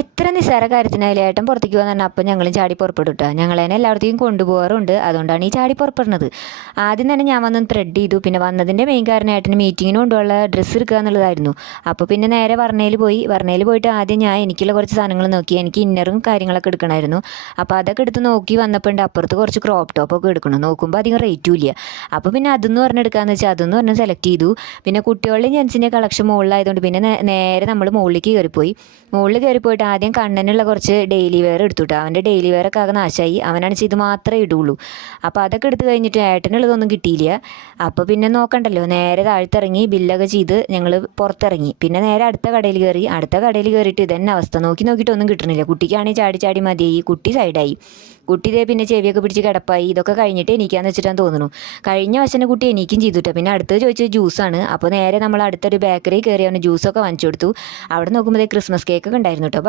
എത്ര നിസ്സാര കാര്യത്തിനായാലും ഏട്ടൻ പുറത്തേക്ക് പോകാൻ പറഞ്ഞാൽ അപ്പം ഞങ്ങളും ചാടി പുറപ്പെടും കേട്ടോ. ഞങ്ങളതിനെ എല്ലായിടത്തേക്കും കൊണ്ടുപോകാറുണ്ട്. അതുകൊണ്ടാണ് ഈ ചാടി പുറപ്പെടുന്നത്. ആദ്യം തന്നെ ഞാൻ വന്ന് ത്രെഡ് ചെയ്തു. പിന്നെ വന്നതിൻ്റെ മെയിൻ കാരണം ഏട്ടന് മീറ്റിങ്ങിന് കൊണ്ടുള്ള ഡ്രസ്സ് എടുക്കുക എന്നുള്ളതായിരുന്നു. അപ്പോൾ പിന്നെ നേരെ വർണ്ണയിൽ പോയിട്ട് ആദ്യം ഞാൻ എനിക്കുള്ള കുറച്ച് സാധനങ്ങൾ നോക്കി. എനിക്ക് ഇന്നറും കാര്യങ്ങളൊക്കെ എടുക്കണമായിരുന്നു. അപ്പോൾ അതൊക്കെ എടുത്ത് നോക്കി വന്നപ്പോൾ ഉണ്ട് അപ്പുറത്ത് കുറച്ച് ക്രോപ്പ് ടോപ്പൊക്കെ എടുക്കണം. നോക്കുമ്പോൾ അധികം റേറ്റും ഇല്ല. അപ്പോൾ പിന്നെ അതെന്ന് പറഞ്ഞെടുക്കാമെന്ന് വെച്ചാൽ അതെന്ന് പറഞ്ഞ് സെലക്ട് ചെയ്തു. പിന്നെ കുട്ടികളുടെ ജെൻസിൻ്റെ കളക്ഷൻ മുകളിലായതുകൊണ്ട് പിന്നെ നേരെ നമ്മൾ മുകളിലേക്ക് മുകളിൽ കയറിപ്പോയിട്ട് ആദ്യം കണ്ണനുള്ള കുറച്ച് ഡെയിലി വെയർ എടുത്തുട്ടോ. അവൻ്റെ ഡെയിലി വെയറൊക്കെ ആകെ നാശമായി. അവനാണെങ്കിൽ ഇത് മാത്രമേ ഇടുള്ളൂ. അപ്പോൾ അതൊക്കെ എടുത്ത് കഴിഞ്ഞിട്ട് ഏട്ടനുള്ളതൊന്നും കിട്ടിയില്ല. അപ്പോൾ പിന്നെ നോക്കണ്ടല്ലോ, നേരെ താഴ്ത്തിറങ്ങി ബില്ലൊക്കെ ചെയ്ത് ഞങ്ങൾ പുറത്തിറങ്ങി. പിന്നെ നേരെ അടുത്ത കടയിൽ കയറിയിട്ട് ഇതന്നെ അവസ്ഥ. നോക്കിയിട്ടൊന്നും കിട്ടണില്ല. കുട്ടിക്കാണെങ്കിൽ ചാടി ചാടി മതിയായി. കുട്ടി സൈഡായി. കുട്ടി ഇതേ പിന്നെ ചെവിയൊക്കെ പിടിച്ച് കിടപ്പായി. ഇതൊക്കെ കഴിഞ്ഞിട്ട് എനിക്കാന്ന് വെച്ചിട്ടാണ് തോന്നുന്നു. കഴിഞ്ഞ വശൻ്റെ കുട്ടി എനിക്കും ചെയ്തിട്ടോ. പിന്നെ അടുത്തത് ചോദിച്ചത് ജ്യൂസാണ്. അപ്പോൾ നേരെ നമ്മൾ അടുത്തൊരു ബേക്കറി കയറി അവന് ജ്യൂസൊക്കെ വാങ്ങിച്ചു കൊടുത്തു. അവിടെ നോക്കുമ്പോൾ ക്രിസ്മസ് കേക്കൊക്കെ ഉണ്ടായിരുന്നു കേട്ടോ.